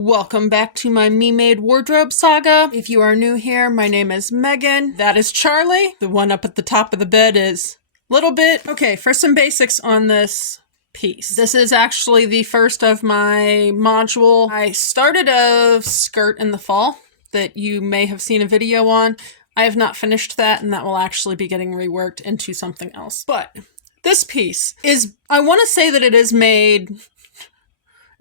Welcome back to my me-made wardrobe saga. If you are new here, my name is Megan. That is Charlie. The one up at the top of the bed is Little Bit. Okay, for some basics on this piece. This is actually the first of my module. I started a skirt in the fall that you may have seen a video on. I have not finished that, and that will actually be getting reworked into something else. But this piece is, I want to say that it is made...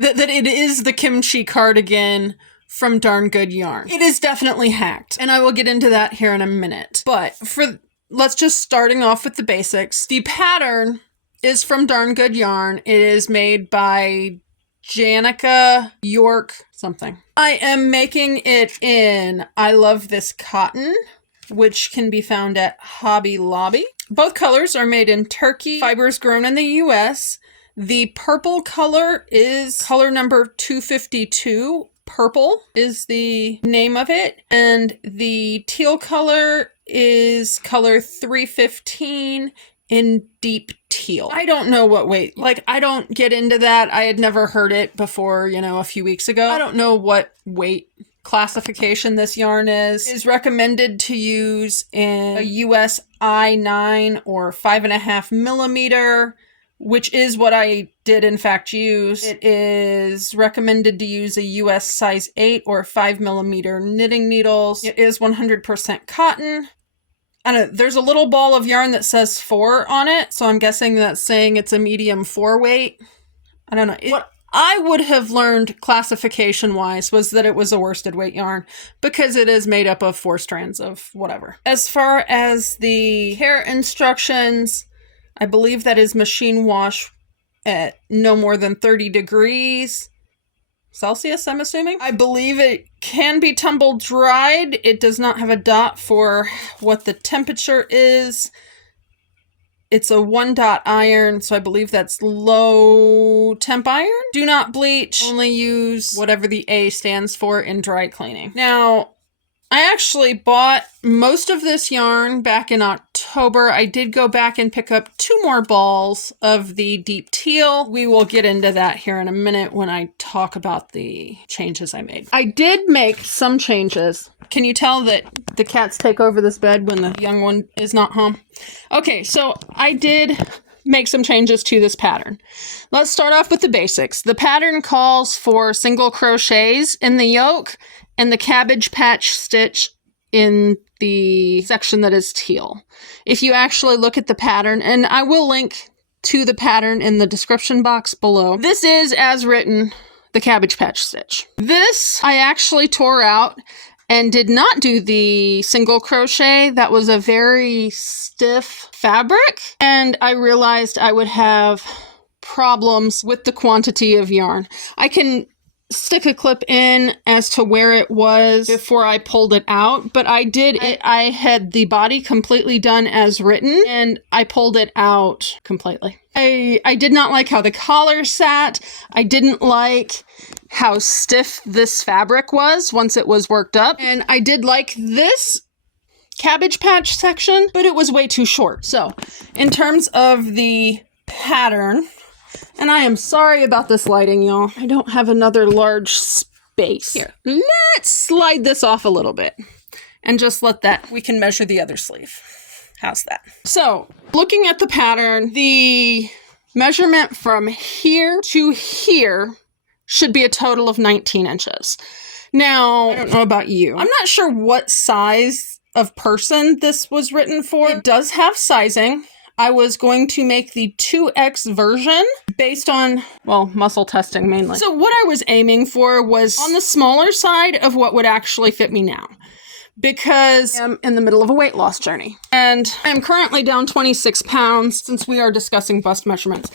That it is the Kimchi cardigan from Darn Good Yarn. It is definitely hacked, and I will get into that here in a minute. But let's just starting off with the basics. The pattern is from Darn Good Yarn. It is made by Janica York something. I am making it in I Love This Cotton, which can be found at Hobby Lobby. Both colors are made in Turkey, fibers grown in the US. The purple color is color number 252. Purple is the name of it. And the teal color is color 315 in deep teal. I don't know what weight. I don't get into that. I had never heard it before, a few weeks ago. I don't know what weight classification this yarn is recommended to use in a US I9 or 5.5 millimeter, which is what I did in fact use. It is recommended to use a US size 8 or 5 millimeter knitting needles. It is 100% cotton. And there's a little ball of yarn that says 4 on it, so I'm guessing that's saying it's a medium 4 weight. I don't know. What I would have learned classification-wise was that it was a worsted weight yarn because it is made up of 4 strands of whatever. As far as the care instructions, I believe that is machine wash at no more than 30 degrees Celsius, I'm assuming. I believe it can be tumble dried. It does not have a dot for what the temperature is. It's a 1-dot iron, so I believe that's low temp iron. Do not bleach. Only use whatever the A stands for in dry cleaning. Now, I actually bought most of this yarn back in October. I did go back and pick up 2 more balls of the deep teal. We will get into that here in a minute when I talk about the changes I made. I did make some changes. Can you tell that the cats take over this bed when the young one is not home? Okay, so I did make some changes to this pattern. Let's start off with the basics. The pattern calls for single crochets in the yoke and the cabbage patch stitch in the section that is teal. If you actually look at the pattern, and I will link to the pattern in the description box below, this is, as written, the cabbage patch stitch. This I actually tore out and did not do the single crochet. That was a very stiff fabric, and I realized I would have problems with the quantity of yarn. I can stick a clip in as to where it was before I pulled it out, but I did it. I had the body completely done as written, and I pulled it out completely. I did not like how the collar sat. I didn't like how stiff this fabric was once it was worked up, and I did like this cabbage patch section, but it was way too short. So in terms of the pattern, and I am sorry about this lighting, y'all. I don't have another large space. Here, let's slide this off a little bit and just let that, we can measure the other sleeve. How's that? So, looking at the pattern, the measurement from here to here should be a total of 19 inches. Now, I don't know about you. I'm not sure what size of person this was written for. It does have sizing. I was going to make the 2X version based on, muscle testing mainly. So what I was aiming for was on the smaller side of what would actually fit me now, because I'm in the middle of a weight loss journey. And I'm currently down 26 pounds since we are discussing bust measurements.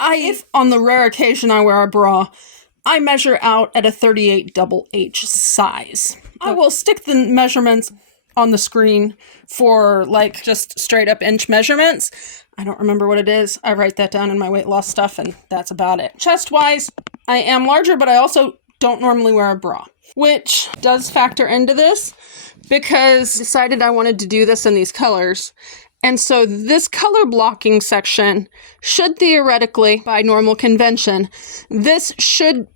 If on the rare occasion I wear a bra, I measure out at a 38 double H size. I will stick the measurements on the screen for just straight up inch measurements. I don't remember what it is. I write that down in my weight loss stuff, and that's about it. Chest wise, I am larger, but I also don't normally wear a bra, which does factor into this because I decided I wanted to do this in these colors. And so this color blocking section should theoretically, by normal convention, this should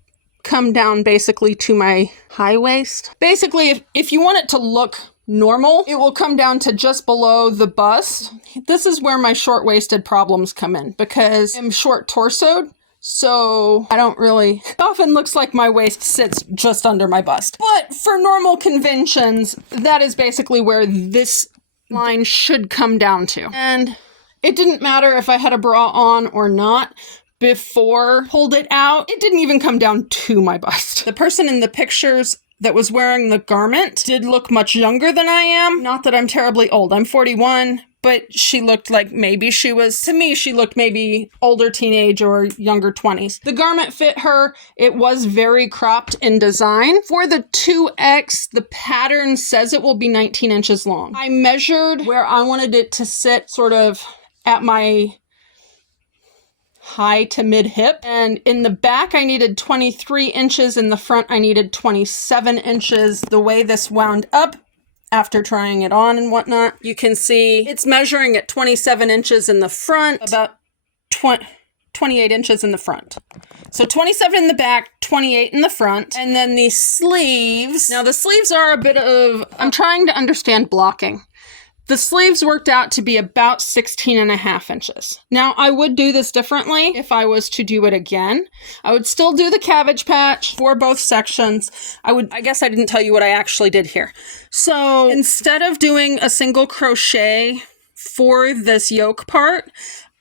come down basically to my high waist. Basically, if you want it to look normal, it will come down to just below the bust. This is where my short-waisted problems come in because I'm short torsoed. So I don't really, it often looks like my waist sits just under my bust. But for normal conventions, that is basically where this line should come down to. And it didn't matter if I had a bra on or not. Before I pulled it out, it didn't even come down to my bust. The person in the pictures that was wearing the garment did look much younger than I am. Not that I'm terribly old. I'm 41, but she looked like maybe she was, to me, she looked maybe older teenage or younger 20s. The garment fit her. It was very cropped in design. For the 2X, the pattern says it will be 19 inches long. I measured where I wanted it to sit sort of at my high to mid hip, and in the back I needed 23 inches, in the front I needed 27 inches. The way this wound up after trying it on and whatnot, you can see it's measuring at 27 inches in the front, about 28 inches in the front. So 27 in the back, 28 in the front. And then the sleeves, now the sleeves are a bit of, I'm trying to understand blocking. The sleeves worked out to be about 16.5 inches. Now, I would do this differently if I was to do it again. I would still do the cabbage patch for both sections. I guess I didn't tell you what I actually did here. So instead of doing a single crochet for this yoke part,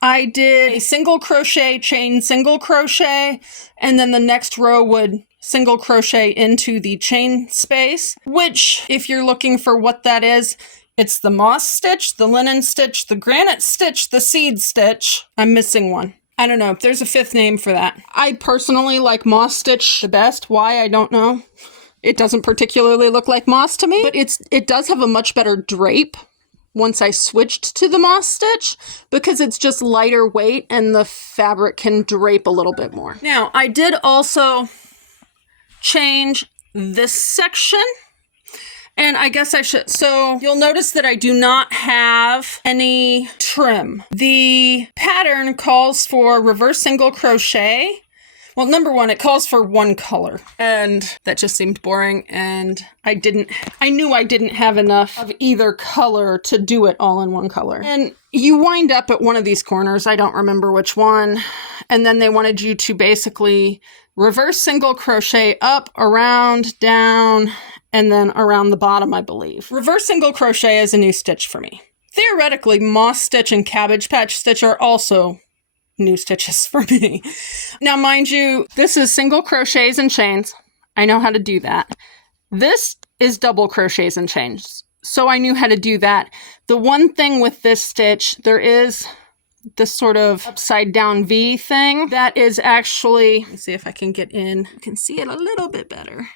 I did a single crochet, chain, single crochet, and then the next row would single crochet into the chain space, which, if you're looking for what that is, it's the moss stitch, the linen stitch, the granite stitch, the seed stitch. I'm missing one. I don't know if there's a fifth name for that. I personally like moss stitch the best. Why, I don't know. It doesn't particularly look like moss to me, but it does have a much better drape once I switched to the moss stitch because it's just lighter weight and the fabric can drape a little bit more. Now, I did also change this section. And I guess I should, so you'll notice that I do not have any trim. The pattern calls for reverse single crochet. Well, number one, it calls for one color, and that just seemed boring, and I knew I didn't have enough of either color to do it all in one color. And you wind up at one of these corners, I don't remember which one, and then they wanted you to basically reverse single crochet up, around, down, and then around the bottom, I believe. Reverse single crochet is a new stitch for me. Theoretically, moss stitch and cabbage patch stitch are also new stitches for me. Now, mind you, this is single crochets and chains. I know how to do that. This is double crochets and chains, so I knew how to do that. The one thing with this stitch, there is this sort of upside down V thing that is actually, let's see if I can get in. You can see it a little bit better.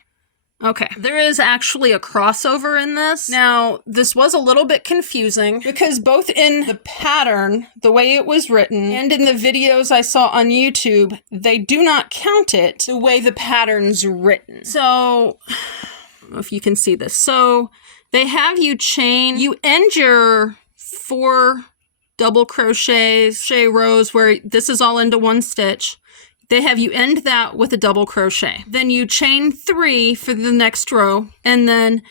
Okay, there is actually a crossover in this. Now, this was a little bit confusing because both in the pattern, the way it was written, and in the videos I saw on YouTube, they do not count it the way the pattern's written. So, I don't know if you can see this. So, they have you chain, you end your 4 double crochets, rows where this is all into one stitch. They have you end that with a double crochet. Then you chain 3 for the next row. And then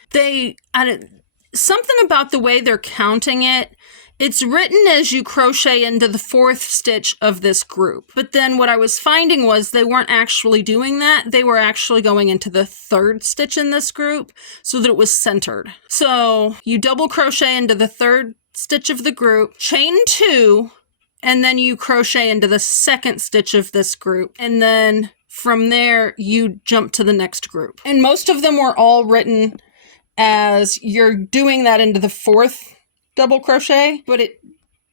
something about the way they're counting it, it's written as you crochet into the 4th stitch of this group. But then what I was finding was they weren't actually doing that. They were actually going into the 3rd stitch in this group so that it was centered. So you double crochet into the 3rd stitch of the group, chain 2, and then you crochet into the 2nd stitch of this group. And then from there, you jump to the next group. And most of them were all written as you're doing that into the 4th double crochet, but it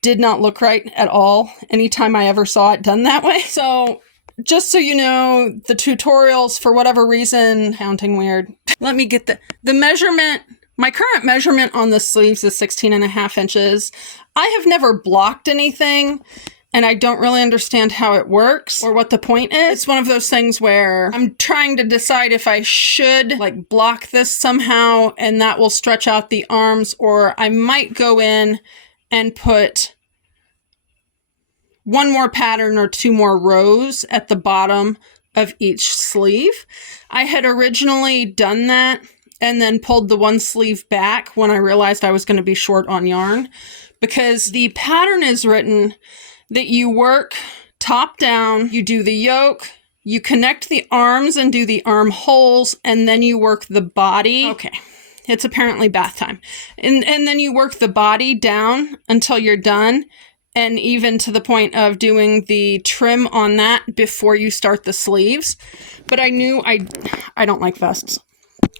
did not look right at all anytime I ever saw it done that way. So just so you know, the tutorials, for whatever reason, counting weird. Let me get the measurement. My current measurement on the sleeves is 16.5 inches. I have never blocked anything, and I don't really understand how it works or what the point is. It's one of those things where I'm trying to decide if I should like block this somehow and that will stretch out the arms, or I might go in and put one more pattern or 2 more rows at the bottom of each sleeve. I had originally done that and then pulled the one sleeve back when I realized I was going to be short on yarn, because the pattern is written that you work top down, you do the yoke, you connect the arms and do the armholes, and then you work the body. Okay, it's apparently bath time. And then you work the body down until you're done, and even to the point of doing the trim on that before you start the sleeves. But I knew I don't like vests.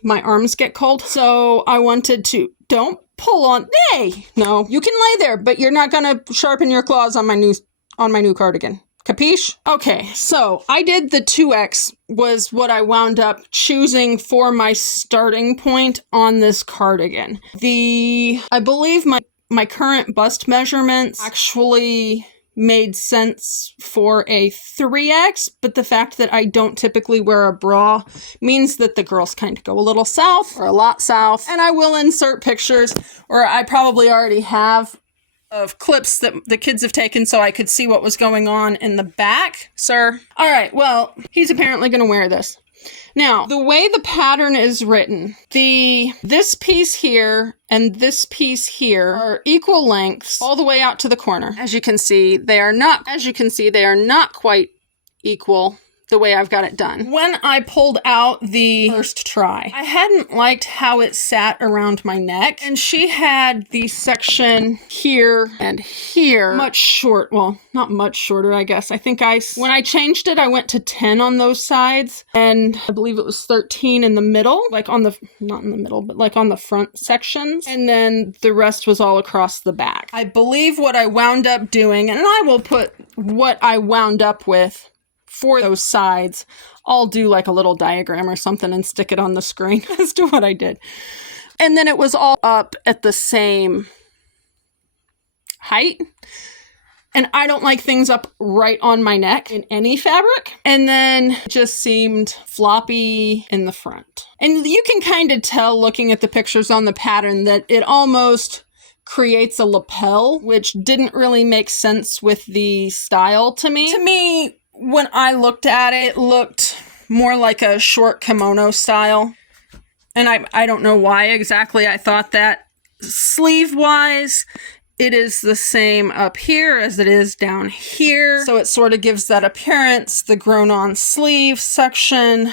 My arms get cold, so I wanted to, don't pull on, hey, no, you can lay there, but you're not gonna sharpen your claws on my new cardigan. Capiche? Okay, so I did the 2X was what I wound up choosing for my starting point on this cardigan. I believe my current bust measurements actually made sense for a 3X, but the fact that I don't typically wear a bra means that the girls kind of go a little south or a lot south. And I will insert pictures, or I probably already have, of clips that the kids have taken so I could see what was going on in the back, sir. All right, well, he's apparently going to wear this. Now, the way the pattern is written, this piece here and this piece here are equal lengths all the way out to the corner. As you can see, they are not quite equal the way I've got it done. When I pulled out the first try, I hadn't liked how it sat around my neck, and she had the section here and here well, not much shorter, I guess. I think when I changed it, I went to 10 on those sides, and I believe it was 13 in the middle, like on the, not in the middle, but like on the front sections, and then the rest was all across the back. I believe what I wound up doing, and I will put what I wound up with for those sides. I'll do like a little diagram or something and stick it on the screen as to what I did. And then it was all up at the same height. And I don't like things up right on my neck in any fabric. And then it just seemed floppy in the front. And you can kind of tell looking at the pictures on the pattern that it almost creates a lapel, which didn't really make sense with the style to me. To me, when I looked at it, it looked more like a short kimono style. And I don't know why exactly I thought that. Sleeve-wise, it is the same up here as it is down here. So it sort of gives that appearance, the grown-on sleeve section.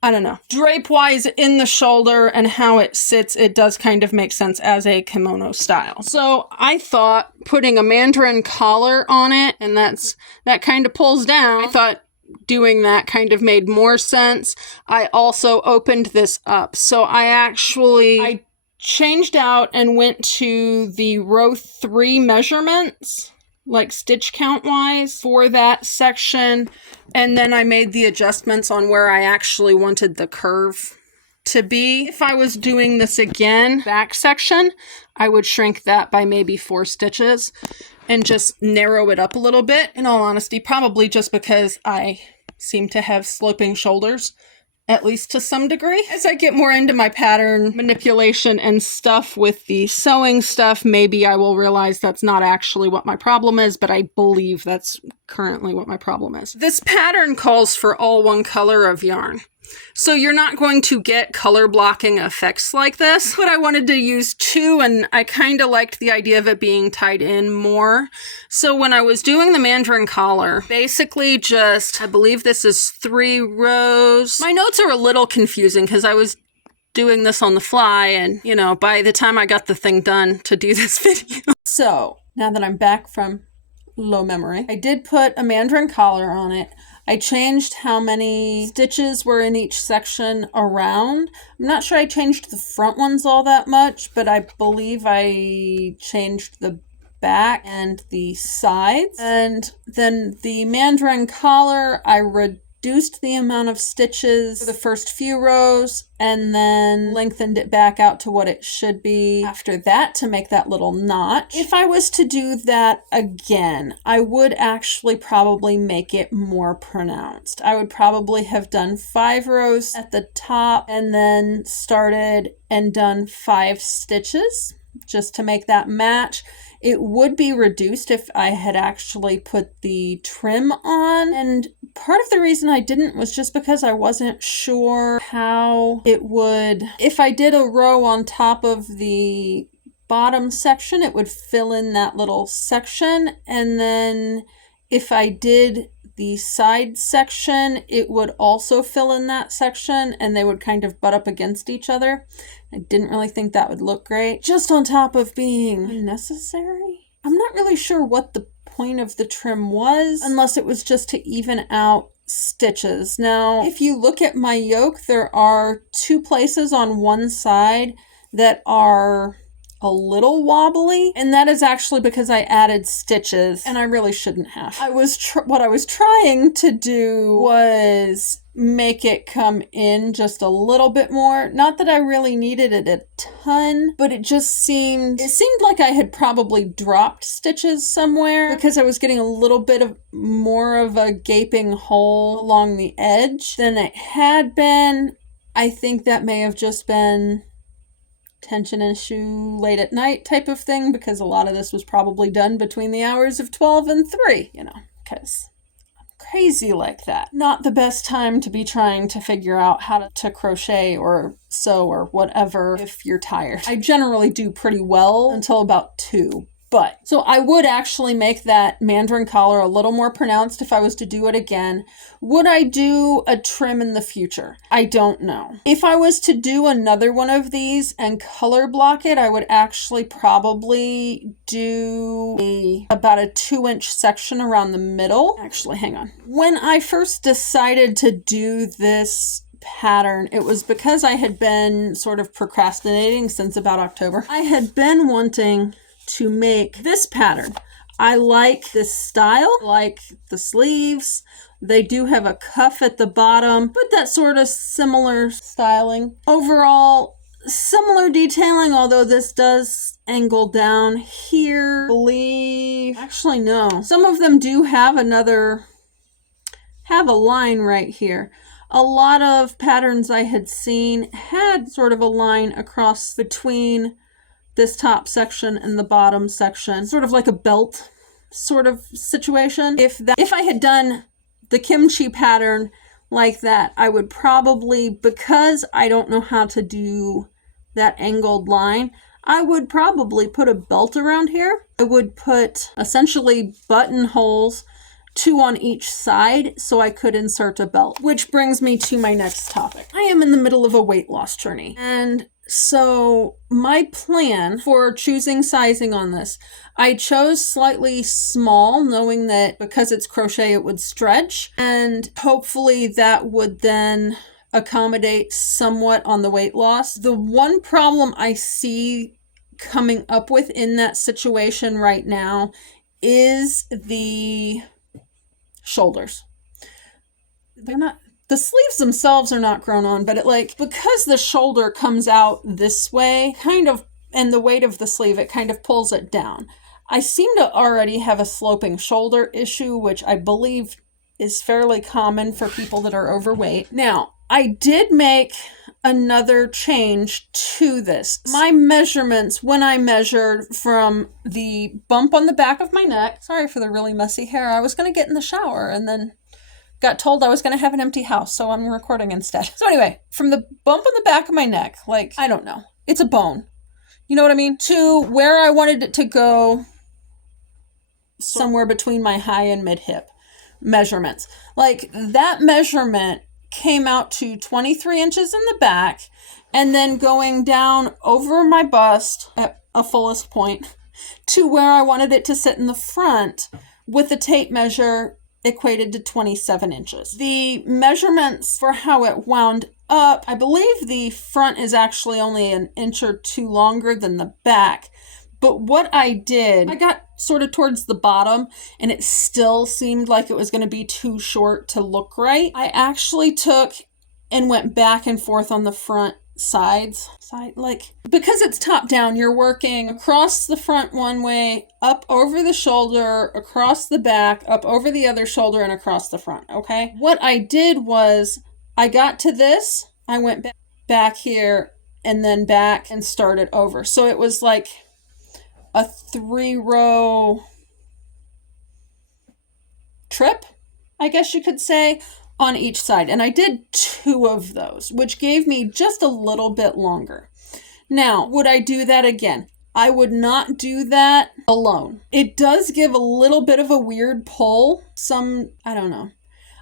I don't know. Drape-wise in the shoulder and how it sits, it does kind of make sense as a kimono style. So I thought putting a mandarin collar on it, and that kind of pulls down, I thought doing that kind of made more sense. I also opened this up. So I changed out and went to the row 3 measurements, like stitch count wise for that section. And then I made the adjustments on where I actually wanted the curve to be. If I was doing this again, back section, I would shrink that by maybe 4 stitches and just narrow it up a little bit. In all honesty, probably just because I seem to have sloping shoulders, at least to some degree. As I get more into my pattern manipulation and stuff with the sewing stuff, maybe I will realize that's not actually what my problem is, but I believe that's currently what my problem is. This pattern calls for all one color of yarn. So you're not going to get color blocking effects like this, but I wanted to use 2, and I kind of liked the idea of it being tied in more. So when I was doing the mandarin collar, basically just, I believe this is 3 rows. My notes are a little confusing because I was doing this on the fly, and you know, by the time I got the thing done to do this video. So now that I'm back from low memory, I did put a mandarin collar on it. I changed how many stitches were in each section around. I'm not sure I changed the front ones all that much, but I believe I changed the back and the sides. And then the mandarin collar, I reduced the amount of stitches for the first few rows and then lengthened it back out to what it should be after that to make that little notch. If I was to do that again, I would actually probably make it more pronounced. I would probably have done 5 rows at the top and then started and done 5 stitches just to make that match. It would be reduced if I had actually put the trim on. And part of the reason I didn't was just because I wasn't sure how it would, if I did a row on top of the bottom section, it would fill in that little section. And then if I did the side section, it would also fill in that section and they would kind of butt up against each other. I didn't really think that would look great. Just on top of being unnecessary. I'm not really sure what the point of the trim was, unless it was just to even out stitches. Now, if you look at my yoke, there are 2 places on one side that are a little wobbly, and that is actually because I added stitches and I really shouldn't have. What I was trying to do was make it come in just a little bit more. Not that I really needed it a ton, but it seemed like I had probably dropped stitches somewhere because I was getting a little bit of more of a gaping hole along the edge than it had been. I think that may have just been tension issue late at night type of thing, because a lot of this was probably done between the hours of 12 and 3, because I'm crazy like that. Not the best time to be trying to figure out how to crochet or sew or whatever if you're tired. I generally do pretty well until about 2. So I would actually make that mandarin collar a little more pronounced if I was to do it again. Would I do a trim in the future? I don't know. If I was to do another one of these and color block it, I would actually probably do about a 2-inch section around the middle. Actually, hang on. When I first decided to do this pattern, it was because I had been sort of procrastinating since about October. I had been wanting to make this pattern. I like this style, I like the sleeves. They do have a cuff at the bottom, but that sort of similar styling. Overall, similar detailing, although this does angle down here. Actually, no. Some of them do have a line right here. A lot of patterns I had seen had sort of a line across between this top section and the bottom section, sort of like a belt sort of situation. If I had done the kimchi pattern like that, I would probably, because I don't know how to do that angled line, I would probably put a belt around here. I would put essentially buttonholes, 2 on each side, so I could insert a belt. Which brings me to my next topic. I am in the middle of a weight loss journey, and so my plan for choosing sizing on this, I chose slightly small, knowing that because it's crochet, it would stretch, and hopefully that would then accommodate somewhat on the weight loss. The one problem I see coming up with in that situation right now is the shoulders. The sleeves themselves are not grown on, but because the shoulder comes out this way, and the weight of the sleeve, it kind of pulls it down. I seem to already have a sloping shoulder issue, which I believe is fairly common for people that are overweight. Now, I did make another change to this. My measurements, when I measured from the bump on the back of my neck, sorry for the really messy hair, I was going to get in the shower and then got told I was going to have an empty house, so I'm recording instead. So anyway, from the bump on the back of my neck, I don't know, it's a bone. You know what I mean? To where I wanted it to go, somewhere between my high and mid hip measurements. That measurement came out to 23 inches in the back, and then going down over my bust at a fullest point to where I wanted it to sit in the front with the tape measure equated to 27 inches. The measurements for how it wound up, I believe the front is actually only an inch or 2 longer than the back. But what I did, I got sort of towards the bottom and it still seemed like it was going to be too short to look right. I actually took and went back and forth on the front sides. Because it's top down, you're working across the front one way, up over the shoulder, across the back, up over the other shoulder, and across the front, okay? What I did was, I got to this, I went back here, and then back and started over. So it was a 3-row trip, I guess you could say, on each side. And I did 2 of those, which gave me just a little bit longer. Now, would I do that again? I would not do that alone. It does give a little bit of a weird pull. I don't know.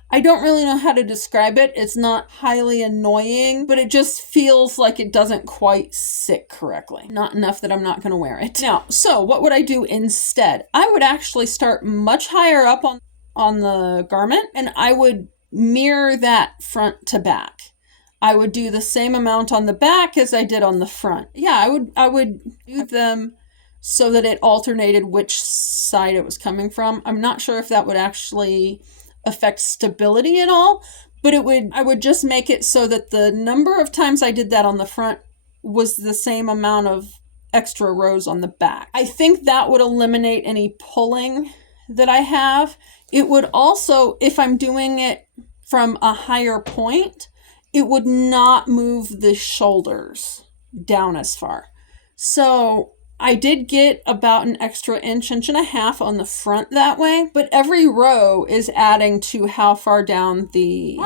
I don't really know how to describe it. It's not highly annoying, but it just feels like it doesn't quite sit correctly. Not enough that I'm not going to wear it. Now, so what would I do instead? I would actually start much higher up on the garment, and I would mirror that front to back. I would do the same amount on the back as I did on the front. Yeah, I would do them so that it alternated which side it was coming from. I'm not sure if that would actually affect stability at all, but I would just make it so that the number of times I did that on the front was the same amount of extra rows on the back. I think that would eliminate any pulling that I have. It would also, if I'm doing it from a higher point, it would not move the shoulders down as far. So I did get about an extra inch and a half on the front that way, but every row is adding to how far down the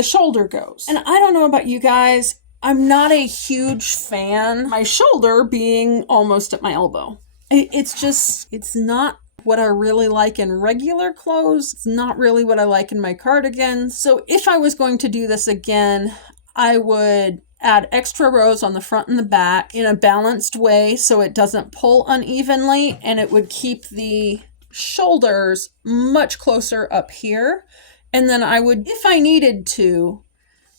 shoulder goes. And I don't know about you guys, I'm not a huge fan, my shoulder being almost at my elbow. It's not what I really like in regular clothes. It's not really what I like in my cardigans. So if I was going to do this again, I would add extra rows on the front and the back in a balanced way so it doesn't pull unevenly, and it would keep the shoulders much closer up here. And then I would, if I needed to,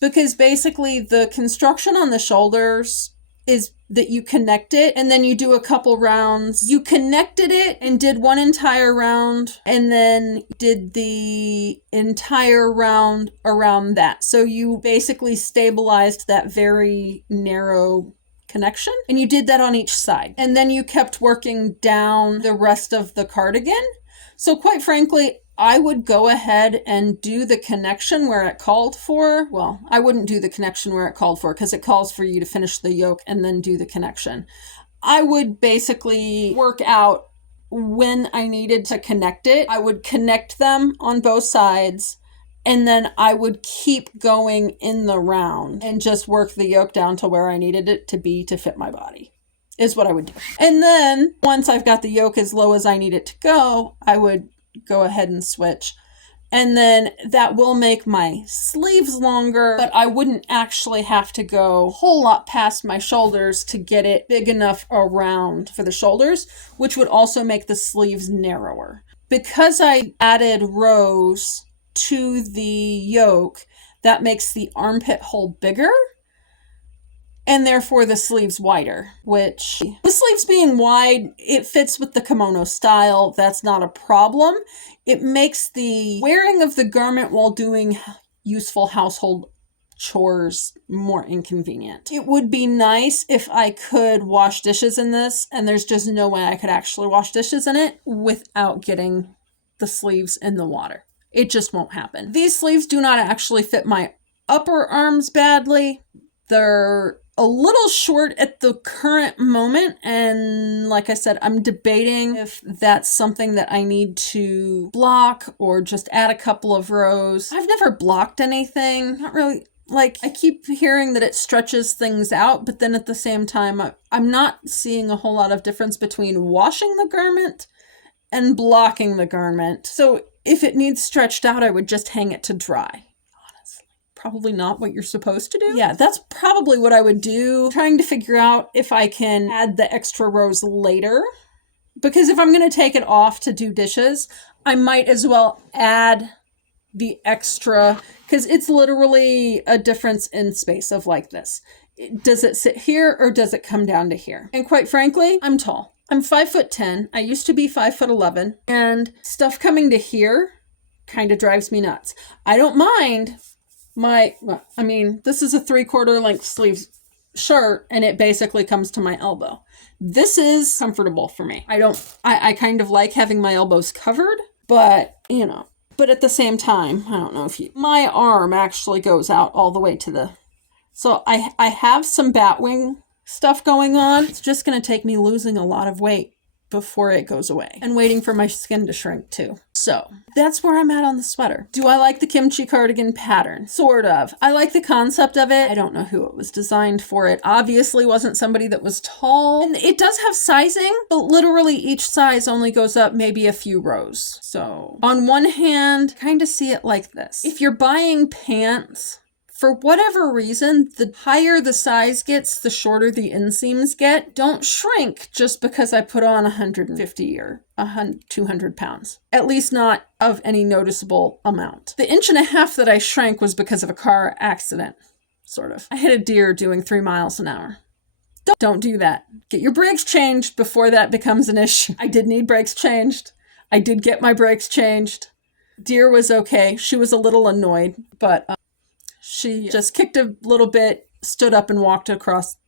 because basically the construction on the shoulders is that you connect it and then you do a couple rounds. You connected it and did one entire round and then did the entire round around that. So you basically stabilized that very narrow connection, and you did that on each side. And then you kept working down the rest of the cardigan. So quite frankly, I would go ahead and do the connection where it called for. Well, I wouldn't do the connection where it called for because it calls for you to finish the yoke and then do the connection. I would basically work out when I needed to connect it. I would connect them on both sides, and then I would keep going in the round and just work the yoke down to where I needed it to be to fit my body, is what I would do. And then once I've got the yoke as low as I need it to go, I would go ahead and switch. And then that will make my sleeves longer, but I wouldn't actually have to go a whole lot past my shoulders to get it big enough around for the shoulders, which would also make the sleeves narrower. Because I added rows to the yoke, that makes the armpit hole bigger, and therefore the sleeves wider, which the sleeves being wide, it fits with the kimono style. That's not a problem. It makes the wearing of the garment while doing useful household chores more inconvenient. It would be nice if I could wash dishes in this, and there's just no way I could actually wash dishes in it without getting the sleeves in the water. It just won't happen. These sleeves do not actually fit my upper arms badly. They're a little short at the current moment, and like I said, I'm debating if that's something that I need to block or just add a couple of rows. I've never blocked anything, not really. Like, I keep hearing that it stretches things out, but then at the same time, I'm not seeing a whole lot of difference between washing the garment and blocking the garment. So if it needs stretched out, I would just hang it to dry. Probably not what you're supposed to do. Yeah, that's probably what I would do. Trying to figure out if I can add the extra rows later. Because if I'm going to take it off to do dishes, I might as well add the extra, because it's literally a difference in space of like this. Does it sit here or does it come down to here? And quite frankly, I'm tall. I'm 5'10". I used to be 5'11", and stuff coming to here kind of drives me nuts. I don't mind this is a 3/4 length sleeve shirt, and it basically comes to my elbow. This is comfortable for me. I kind of like having my elbows covered, but at the same time, I don't know if my arm actually goes out all the way to so I have some bat wing stuff going on. It's just going to take me losing a lot of weight before it goes away and waiting for my skin to shrink too. So that's where I'm at on the sweater. Do I like the Kimchi cardigan pattern? Sort of. I like the concept of it. I don't know who it was designed for. It obviously wasn't somebody that was tall. And it does have sizing, but literally each size only goes up maybe a few rows. So on one hand, kind of see it like this. If you're buying pants, for whatever reason, the higher the size gets, the shorter the inseams get. Don't shrink just because I put on 150 or 200 pounds. At least not of any noticeable amount. The 1.5 inches that I shrank was because of a car accident, sort of. I hit a deer doing 3 miles an hour. Don't do that. Get your brakes changed before that becomes an issue. I did need brakes changed. I did get my brakes changed. Deer was okay. She was a little annoyed, but she just kicked a little bit, stood up and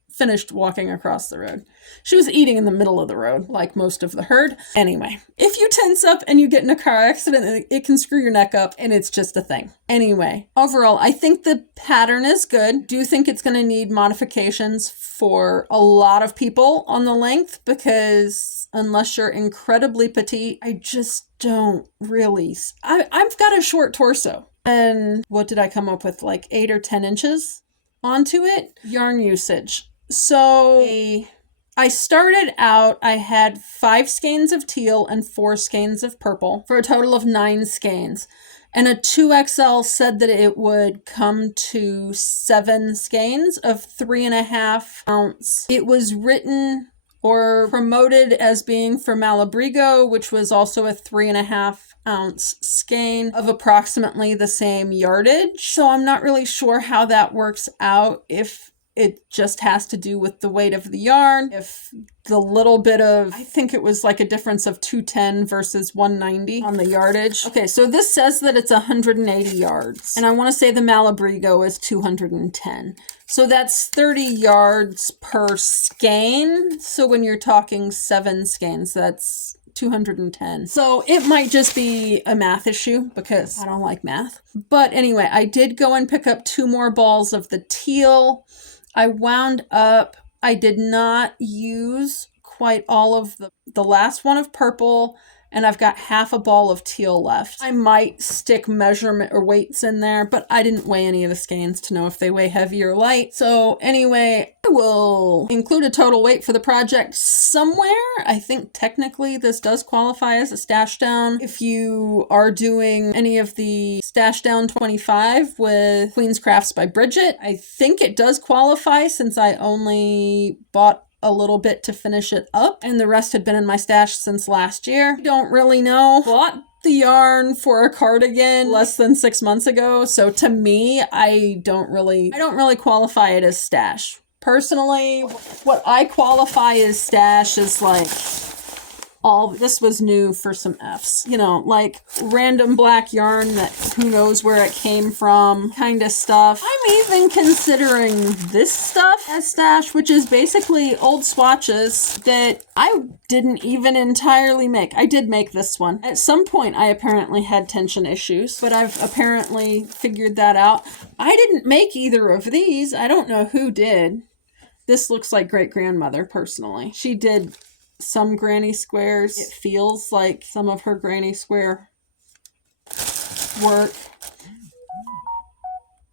finished walking across the road. She was eating in the middle of the road, like most of the herd. Anyway, if you tense up and you get in a car accident, it can screw your neck up, and it's just a thing. Anyway, overall, I think the pattern is good. Do think it's going to need modifications for a lot of people on the length, because unless you're incredibly petite, I just don't really... I've got a short torso. And what did I come up with? Like 8 or 10 inches onto it? Yarn usage. So I started out, I had 5 skeins of teal and 4 skeins of purple for a total of 9 skeins. And a 2XL said that it would come to 7 skeins of 3.5 ounce. It was written or promoted as being for Malabrigo, which was also a 3.5 ounce skein of approximately the same yardage. So I'm not really sure how that works out, if it just has to do with the weight of the yarn, if the little bit of, I think it was like a difference of 210 versus 190 on the yardage. Okay, so this says that it's 180 yards, and I want to say the Malabrigo is 210. So that's 30 yards per skein. So when you're talking 7 skeins, that's 210. So it might just be a math issue because I don't like math. But anyway, I did go and pick up 2 more balls of the teal. I wound up, I did not use quite all of the last one of purple, and I've got half a ball of teal left. I might stick measurement or weights in there, but I didn't weigh any of the skeins to know if they weigh heavy or light. So anyway, I will include a total weight for the project somewhere. I think technically this does qualify as a stash down. If you are doing any of the stash down 25 with Queen's Crafts by Bridget, I think it does qualify since I only bought a little bit to finish it up, and the rest had been in my stash since last year. I don't really know. Bought the yarn for a cardigan less than 6 months ago, so to me, I don't really qualify it as stash. Personally, what I qualify as stash is like this was new for some Fs, you know, like random black yarn that who knows where it came from kind of stuff. I'm even considering this stuff as stash, which is basically old swatches that I didn't even entirely make. I did make this one. At some point, I apparently had tension issues, but I've apparently figured that out. I didn't make either of these. I don't know who did. This looks like great-grandmother, personally. She did some granny squares. It feels like some of her granny square work.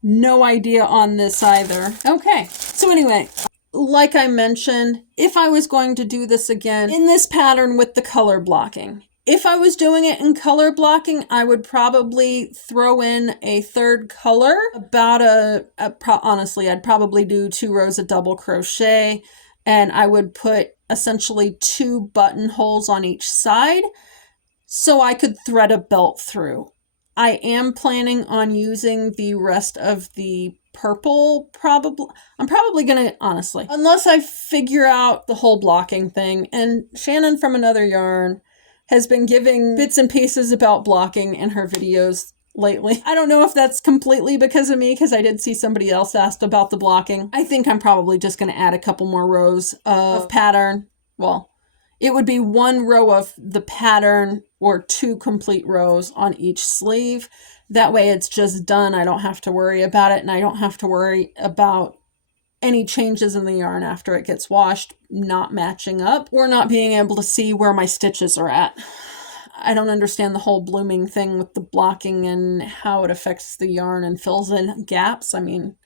No idea on this either. Okay, so anyway, like I mentioned, if I was going to do this again in this pattern with the color blocking, if I was doing it in color blocking, I would probably throw in a third color. Honestly, I'd probably do 2 rows of double crochet, and I would put essentially 2 buttonholes on each side so I could thread a belt through. I am planning on using the rest of the purple, I'm probably gonna, honestly, unless I figure out the whole blocking thing, and Shannon from Another Yarn has been giving bits and pieces about blocking in her videos lately. I don't know if that's completely because of me, because I did see somebody else asked about the blocking. I think I'm probably just going to add a couple more rows of pattern. Well, it would be 1 row of the pattern or 2 complete rows on each sleeve. That way it's just done. I don't have to worry about it, and I don't have to worry about any changes in the yarn after it gets washed not matching up or not being able to see where my stitches are at. I don't understand the whole blooming thing with the blocking and how it affects the yarn and fills in gaps. I mean,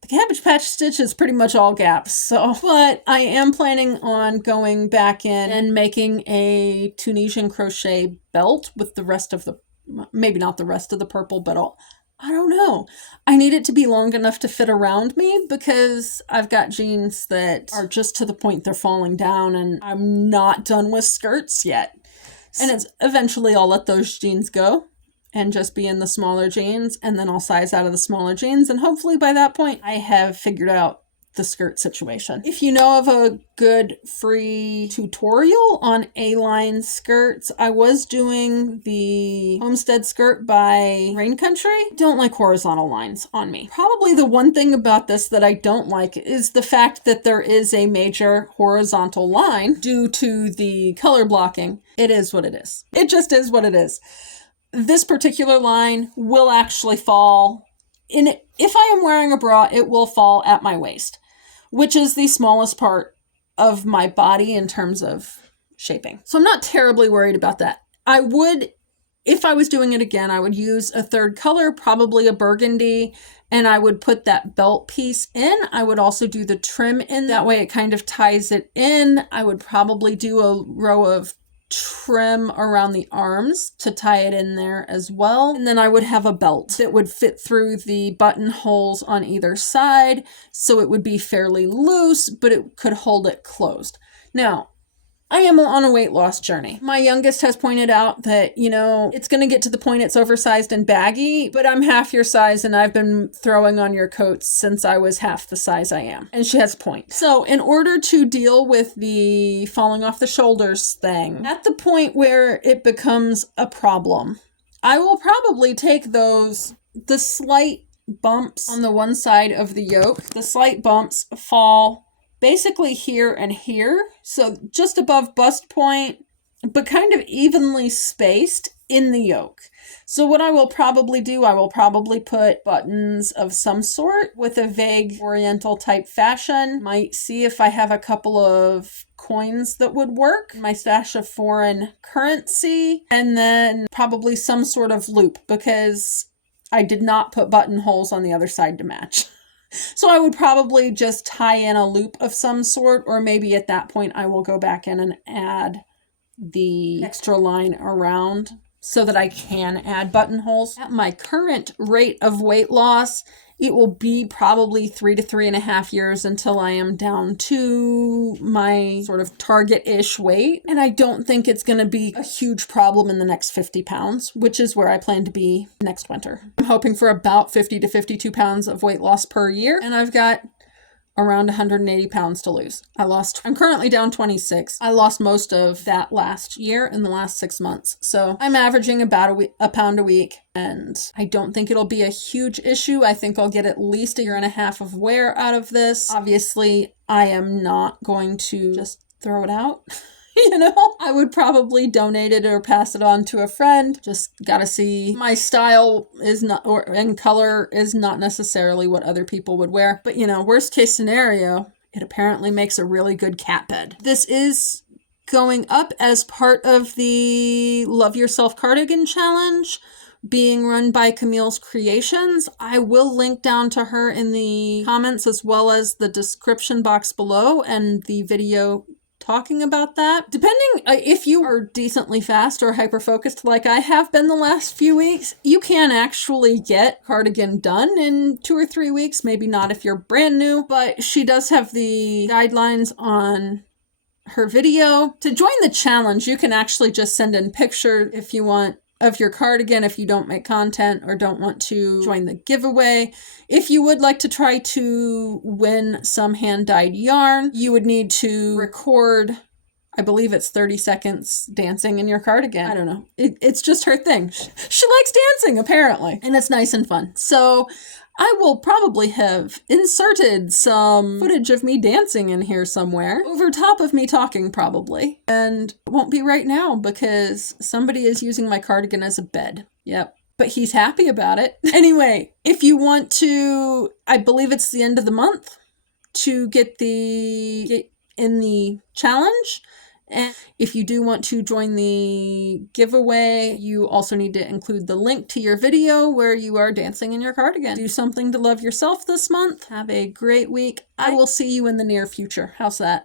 the Cabbage Patch stitch is pretty much all gaps. So, but I am planning on going back in and making a Tunisian crochet belt with the rest of the, maybe not the rest of the purple, but I don't know. I need it to be long enough to fit around me because I've got jeans that are just to the point they're falling down and I'm not done with skirts yet. And it's eventually I'll let those jeans go and just be in the smaller jeans, and then I'll size out of the smaller jeans, and hopefully by that point I have figured out the skirt situation. If you know of a good free tutorial on A-line skirts, I was doing the Homestead skirt by Rain Country. Don't like horizontal lines on me. Probably the one thing about this that I don't like is the fact that there is a major horizontal line due to the color blocking. It is what it is. It just is what it is. This particular line will actually fall in it. If I am wearing a bra, it will fall at my waist, which is the smallest part of my body in terms of shaping. So I'm not terribly worried about that. I would, if I was doing it again, I would use a third color, probably a burgundy, and I would put that belt piece in. I would also do the trim in. That way it kind of ties it in. I would probably do a row of trim around the arms to tie it in there as well. And then I would have a belt that would fit through the buttonholes on either side, so it would be fairly loose, but it could hold it closed. Now, I am on a weight loss journey. My youngest has pointed out that, you know, it's going to get to the point it's oversized and baggy, but I'm half your size and I've been throwing on your coats since I was half the size I am. And she has a point. So in order to deal with the falling off the shoulders thing, at the point where it becomes a problem, I will probably take the slight bumps on the one side of the yoke. The slight bumps fall basically here and here, so just above bust point, but kind of evenly spaced in the yoke. So what I will probably do, I will probably put buttons of some sort with a vague oriental type fashion. Might see if I have a couple of coins that would work, my stash of foreign currency, and then probably some sort of loop because I did not put buttonholes on the other side to match. So I would probably just tie in a loop of some sort, or maybe at that point I will go back in and add the extra line around so that I can add buttonholes. At my current rate of weight loss, it will be probably 3 to 3.5 years until I am down to my sort of target-ish weight. And I don't think it's going to be a huge problem in the next 50 pounds, which is where I plan to be next winter. I'm hoping for about 50 to 52 pounds of weight loss per year. And I've got around 180 pounds to lose. I'm currently down 26. I lost most of that last year in the last 6 months. So I'm averaging about a pound a week, and I don't think it'll be a huge issue. I think I'll get at least 1.5 years of wear out of this. Obviously, I am not going to just throw it out. You know, I would probably donate it or pass it on to a friend. Just gotta see. My style is not, and color is not necessarily what other people would wear. But, you know, worst case scenario, it apparently makes a really good cat bed. This is going up as part of the Love Yourself Cardigan challenge being run by Camille's Creations. I will link down to her in the comments as well as the description box below and the video talking about that. Depending if you are decently fast or hyper-focused like I have been the last few weeks, you can actually get Cardigan done in 2 or 3 weeks. Maybe not if you're brand new, but she does have the guidelines on her video. To join the challenge, you can actually just send in picture if you want of your cardigan if you don't make content or don't want to join the giveaway. If you would like to try to win some hand-dyed yarn, you would need to record, I believe it's 30 seconds dancing in your cardigan. I don't know. It's just her thing. She likes dancing, apparently, and it's nice and fun. So I will probably have inserted some footage of me dancing in here somewhere, over top of me talking probably. And it won't be right now because somebody is using my cardigan as a bed. Yep. but he's happy about it. Anyway, if you want to, I believe it's the end of the month, to get in the challenge. And if you do want to join the giveaway, you also need to include the link to your video where you are dancing in your cardigan. Do something to love yourself this month. Have a great week. I will see you in the near future. How's that?